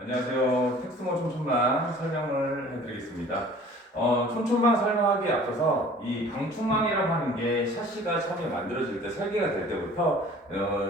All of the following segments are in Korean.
안녕하세요. 텍스모 촘촘망 설명을 해드리겠습니다. 촘촘망 설명하기에 앞서서 이 방충망이라고 하는 게 샤시가 처음에 만들어질 때 설계가 될 때부터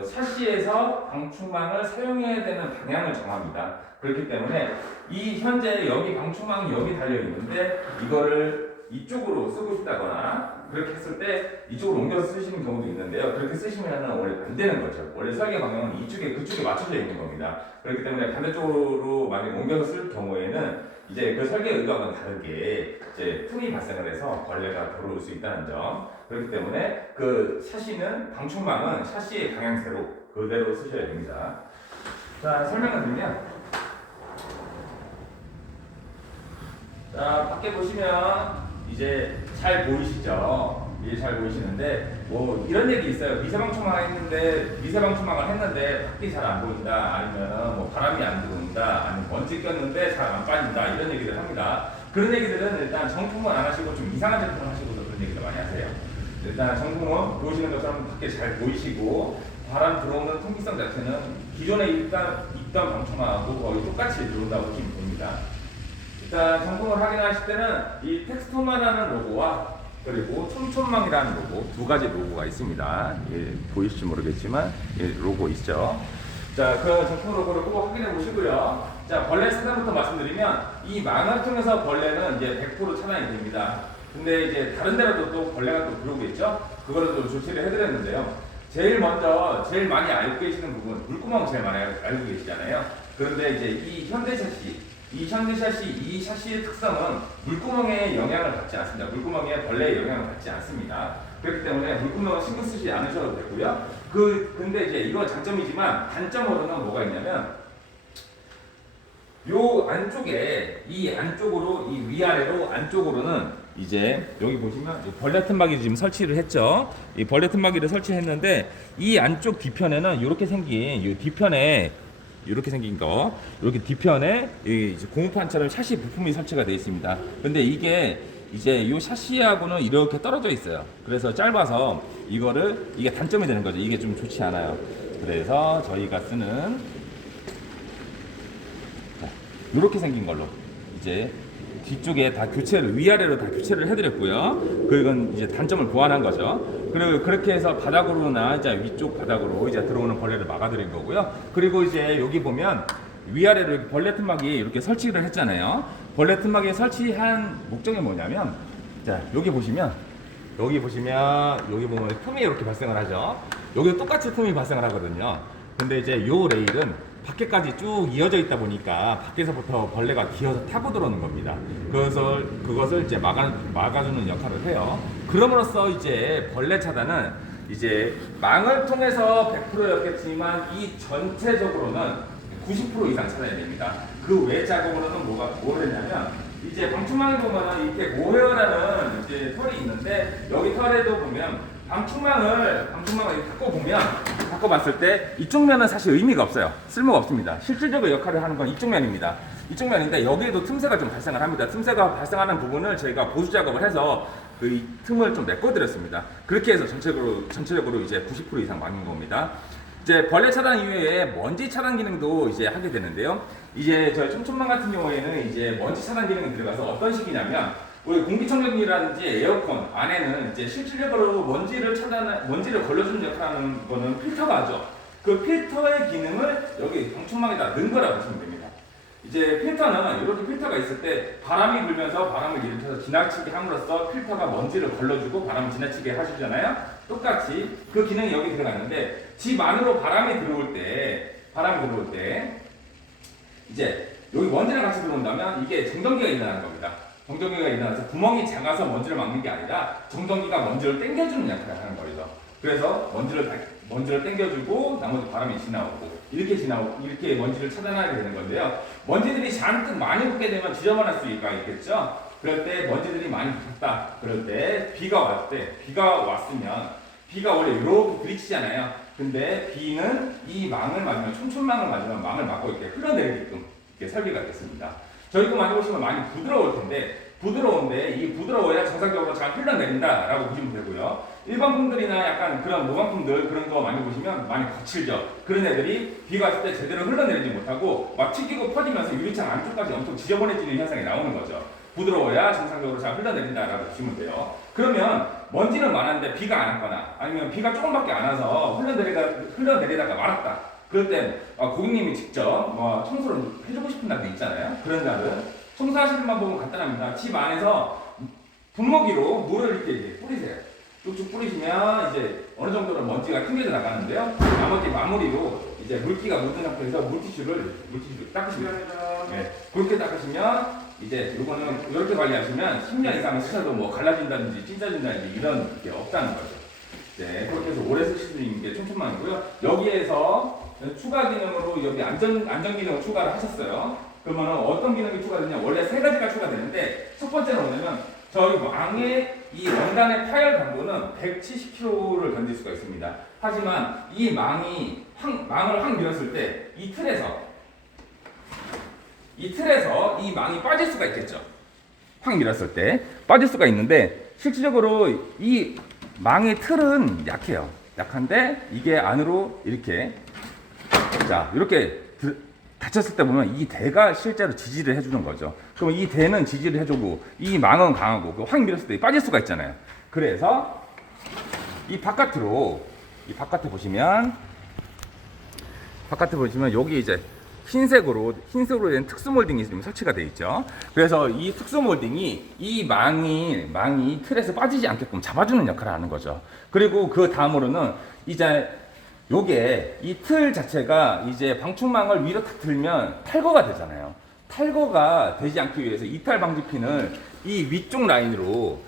샤시에서 방충망을 사용해야 되는 방향을 정합니다. 그렇기 때문에 이 현재 여기 방충망이 여기 달려 있는데 이거를 이쪽으로 쓰고 싶다거나 그렇게 했을 때 이쪽으로 옮겨서 쓰시는 경우도 있는데요. 그렇게 쓰시면 원래 안 되는 거죠. 원래 설계 방향은 이쪽에 그쪽에 맞춰져 있는 겁니다. 그렇기 때문에 반대쪽으로 만약 옮겨서 쓸 경우에는 이제 그 설계 의도와는 다르게 이제 틈이 발생을 해서 벌레가 들어올 수 있다는 점. 그렇기 때문에 그 샤시는 방충망은 샤시의 방향대로 그대로 쓰셔야 됩니다. 자, 설명을 드리면 자, 밖에 보시면 이제 잘 보이시죠? 이제 잘 보이시는데 뭐 이런 얘기 있어요. 미세방충망을 했는데 밖이 잘 안 보인다. 아니면 뭐 바람이 안 들어온다. 아니면 먼지 꼈는데 잘 안 빠진다. 이런 얘기를 합니다. 그런 얘기들은 일단 정품은 안 하시고 좀 이상한 제품을 하시고서 그런 얘기를 많이 하세요. 일단 정품은 보시는 것처럼 밖에 잘 보이시고 바람 들어오는 통기성 자체는 기존에 있던 방충망하고 거의 똑같이 들어온다고 보시면 됩니다. 일단 정품을 확인하실 때는 이 텍스토마라는 로고와 그리고 촘촘망이라는 로고 두 가지 로고가 있습니다. 예, 보이실지 모르겠지만 예, 로고 있죠. 자, 그 정품 로고를 꼭 확인해 보시고요. 자, 벌레 차단부터 말씀드리면 이 망을 통해서 벌레는 이제 100% 차단이 됩니다. 근데 이제 다른 데라도 또 벌레가 또 들어오겠죠? 그거를 또 조치를 해드렸는데요. 제일 많이 알고 계시는 부분, 물구멍 제일 많이 알고 계시잖아요. 그런데 이제 이 현대샷이 이 샷시의 특성은 물구멍에 영향을 받지 않습니다. 물구멍에 벌레의 영향을 받지 않습니다. 그렇기 때문에 물구멍은 신경 쓰지 않으셔도 되고요. 근데 이제 이건 장점이지만 단점으로는 뭐가 있냐면 요 안쪽에 이 안쪽으로 이 위아래로 안쪽으로는 이제 여기 보시면 벌레 틈막이 지금 설치를 했죠. 이 벌레 틈막이를 설치했는데 이 안쪽 뒤편에는 이렇게 생긴 이 뒤편에 이렇게 생긴 거, 이렇게 뒤편에 이제 고무판처럼 샤시 부품이 설치가 되어 있습니다. 근데 이게 이제 이 샤시하고는 이렇게 떨어져 있어요. 그래서 짧아서 이게 단점이 되는 거죠. 이게 좀 좋지 않아요. 그래서 저희가 쓰는 이렇게 생긴 걸로 이제 뒤쪽에 다 위아래로 다 교체를 해드렸고요. 그건 이제 단점을 보완한 거죠. 그리고 그렇게 해서 바닥으로나 이제 위쪽 바닥으로 이제 들어오는 벌레를 막아드린 거고요. 그리고 이제 여기 보면 위아래로 이렇게 벌레 틈막이 이렇게 설치를 했잖아요. 벌레 틈막이 설치한 목적이 뭐냐면, 자, 여기 보면 틈이 이렇게 발생을 하죠. 여기도 똑같이 틈이 발생을 하거든요. 근데 이제 요 레일은 밖에까지 쭉 이어져 있다 보니까 밖에서부터 벌레가 기어서 타고 들어오는 겁니다. 그것을 이제 막아주는 역할을 해요. 그럼으로써 이제 벌레 차단은 이제 망을 통해서 100%였겠지만 이 전체적으로는 90% 이상 차단이 됩니다. 그 외 작업으로는 뭘 했냐면 이제 방충망에 보면은 이렇게 모헤어라는 이제 털이 있는데 여기 털에도 보면 방충망을 바꿔봤을 때 이쪽 면은 사실 의미가 없어요. 쓸모가 없습니다. 실질적으로 역할을 하는 건 이쪽 면입니다. 이쪽 면인데 여기에도 틈새가 좀 발생을 합니다. 틈새가 발생하는 부분을 저희가 보수 작업을 해서 그 틈을 좀 메꿔드렸습니다. 그렇게 해서 전체적으로 이제 90% 이상 막는 겁니다. 이제 벌레 차단 이외에 먼지 차단 기능도 이제 하게 되는데요. 이제 저희 촘촘망 같은 경우에는 이제 먼지 차단 기능이 들어가서 어떤 식이냐면 우리 공기청정기라든지 에어컨 안에는 이제 실질적으로 먼지를 걸러주는 역할하는 거는 필터가 하죠. 그 필터의 기능을 여기 방충망에다 넣은 거라고 보시면 됩니다. 이제 필터는 이렇게 필터가 있을 때 바람이 불면서 바람을 일으켜서 지나치게 함으로써 필터가 먼지를 걸러주고 바람을 지나치게 하시잖아요. 똑같이 그 기능이 여기 들어갔는데 집 안으로 바람이 들어올 때 이제 여기 먼지랑 같이 들어온다면 이게 정전기가 일어나는 겁니다. 정전기가 일어나서 구멍이 작아서 먼지를 막는 게 아니라 정전기가 먼지를 당겨주는 역할을 하는 거죠. 그래서 먼지를 당겨주고 나머지 바람이 지나오고 이렇게 먼지를 차단하게 되는 건데요. 먼지들이 잔뜩 많이 붙게 되면 지저분할 수가 있겠죠. 그럴 때 먼지들이 많이 붙다. 그럴 때 비가 왔으면 비가 원래 이렇게 부딪히잖아요. 근데 비는 이 망을 맞으면 촘촘망을 맞으면 망을 막고 이렇게 흘러내리게끔 이렇게 설계가 됐습니다. 저희도 만져보시면 많이 부드러울 텐데 부드러운데 이 부드러워야 정상적으로 잘 흘러내린다라고 보시면 되고요. 일반 폼들이나 약간 그런 모방품들 그런 거 많이 보시면 많이 거칠죠. 그런 애들이 비가 왔을 때 제대로 흘러내리지 못하고 막 튀기고 퍼지면서 유리창 안쪽까지 엄청 지저분해지는 현상이 나오는 거죠. 부드러워야 정상적으로 잘 흘러내린다라고 보시면 돼요. 그러면 먼지는 많은데 비가 안 왔거나 아니면 비가 조금밖에 안 와서 흘러내리다가 말았다. 그럴 땐 고객님이 직접 청소를 해주고 싶은 날도 있잖아요. 그런 날은 청소하시는 방법은 간단합니다. 집 안에서 분무기로 물을 이렇게 이제 뿌리세요. 쭉쭉 뿌리시면 이제 어느 정도는 먼지가 튕겨져 나가는데요. 나머지 마무리로 이제 물기가 묻은 상태에서 물티슈를 닦으시면 네, 그렇게 닦으시면 이제 요거는 이렇게 관리하시면 10년 이상 쓰셔도 뭐 갈라진다든지 찢어진다든지 이런 게 없다는 거죠. 네, 그렇게 해서 오래 쓰실 수 있는 게 촘촘망이고요. 여기에서 추가 기능으로 여기 안전 기능을 추가를 하셨어요. 그러면 어떤 기능이 추가되냐? 원래 세 가지가 추가되는데 첫 번째는 뭐냐면 저희 망의 이 원단의 파열 강도는 170kg를 견딜 수가 있습니다. 하지만 이 망을 확 밀었을 때 이 틀에서 이 망이 빠질 수가 있겠죠. 확 밀었을 때 빠질 수가 있는데 실질적으로 이 망의 틀은 약해요. 약한데 이게 안으로 이렇게 닫혔을 때 보면 이 대가 실제로 지지를 해주는 거죠. 그럼 이 대는 지지를 해주고 이 망은 강하고 확 밀었을 때 빠질 수가 있잖아요. 그래서 이 바깥에 보시면 여기 이제 흰색으로 된 특수 몰딩이 지금 설치가 되어 있죠. 그래서 이 특수 몰딩이 이 망이 틀에서 빠지지 않게끔 잡아주는 역할을 하는 거죠. 그리고 그 다음으로는 이제 요게 이 틀 자체가 이제 방충망을 위로 탁 들면 탈거가 되잖아요. 탈거가 되지 않기 위해서 이탈 방지 핀을 이 위쪽 라인으로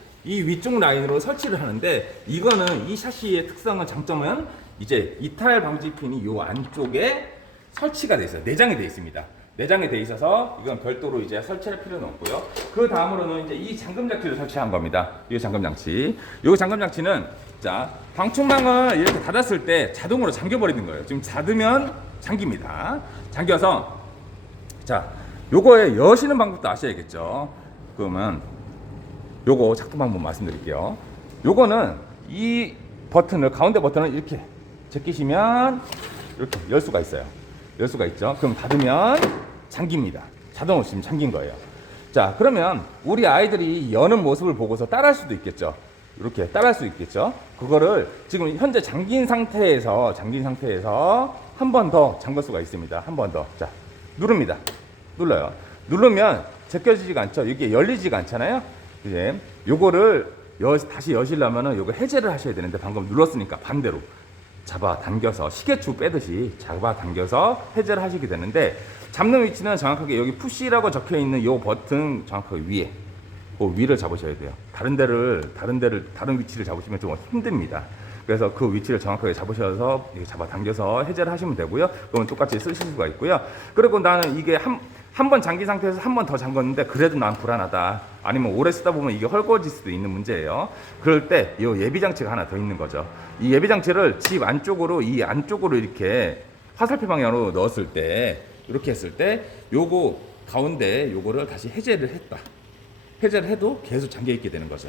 설치를 하는데 이거는 이 샤시의 장점은 이제 이탈 방지 핀이 요 안쪽에 설치가 돼 있어요. 내장이 돼 있습니다. 내장이 돼 있어서 이건 별도로 이제 설치할 필요는 없고요. 그 다음으로는 이제 이 잠금 장치를 설치한 겁니다. 이 잠금 장치. 이 잠금 장치는 방충망을 이렇게 닫았을 때 자동으로 잠겨 버리는 거예요. 지금 닫으면 잠깁니다. 잠겨서 요거에 여시는 방법도 아셔야겠죠. 그러면 요거 작동 방법 말씀드릴게요. 요거는 이 가운데 버튼을 이렇게 제끼시면 이렇게 열 수가 있어요. 열 수가 있죠. 그럼 닫으면 잠깁니다. 자동으로 지금 잠긴 거예요. 그러면 우리 아이들이 여는 모습을 보고서 따라할 수도 있겠죠. 이렇게 따라할 수 있겠죠. 그거를 지금 현재 잠긴 상태에서 한 번 더 잠글 수가 있습니다. 한 번 더. 누릅니다. 눌러요. 누르면 제껴지지가 않죠. 이게 열리지가 않잖아요. 이제 요거를 다시 여시려면은 요거 해제를 하셔야 되는데 방금 눌렀으니까 반대로 잡아당겨서 시계추 빼듯이 잡아당겨서 해제를 하시게 되는데 잡는 위치는 정확하게 여기 푸시라고 적혀 있는 요 버튼 정확하게 위에 그 위를 잡으셔야 돼요. 다른 위치를 잡으시면 좀 힘듭니다. 그래서 그 위치를 정확하게 잡으셔서 잡아당겨서 해제를 하시면 되고요. 그러면 똑같이 쓰실 수가 있고요. 그리고 나는 이게 한 번 잠긴 상태에서 한 번 더 잠궜는데 그래도 난 불안하다. 아니면 오래 쓰다 보면 이게 헐거워질 수도 있는 문제예요. 그럴 때 이 예비 장치가 하나 더 있는 거죠. 이 예비 장치를 집 안쪽으로 이렇게 화살표 방향으로 넣었을 때 이렇게 했을 때 요거 가운데 요거를 다시 해제를 해도 계속 잠겨 있게 되는 거죠.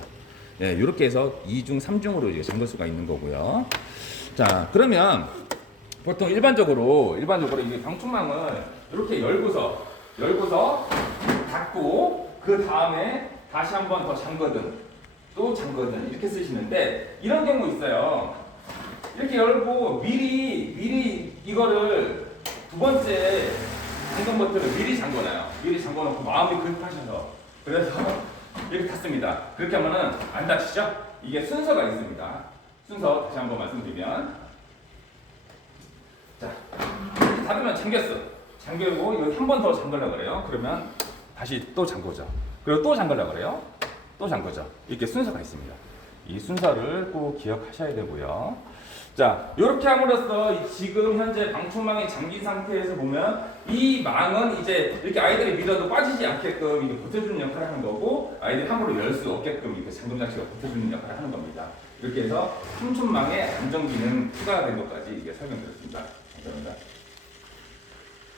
네, 이렇게 해서 2중, 3중으로 이제 잠글 수가 있는 거고요. 그러면 보통 일반적으로 이 방충망을 이렇게 열고서 닫고 그 다음에 다시 한 번 더 잠거든 이렇게 쓰시는데 이런 경우 있어요. 이렇게 열고 미리 이거를 두 번째 잠금 버튼을 미리 잠궈놓고 마음이 급하셔서 그래서 이렇게 닫습니다. 그렇게 하면은 안 닫히죠? 이게 순서가 있습니다. 순서 다시 한번 말씀드리면 닫으면 잠겨고 이거 한 번 더 잠그려고 그래요. 그러면 다시 또 잠그죠. 그리고 또 잠그려고 그래요. 또 잠그죠. 이렇게 순서가 있습니다. 이 순서를 꼭 기억하셔야 되고요. 이렇게 함으로써 지금 현재 방충망이 잠긴 상태에서 보면 이 망은 이제 이렇게 아이들이 밀어도 빠지지 않게끔 이렇게 버텨주는 역할을 하는 거고 아이들이 함부로 열 수 없게끔 이렇게 잠금 장치가 버텨주는 역할을 하는 겁니다. 이렇게 해서 촘촘망의 안전 기능 추가가 된 것까지 설명드렸습니다. 감사합니다.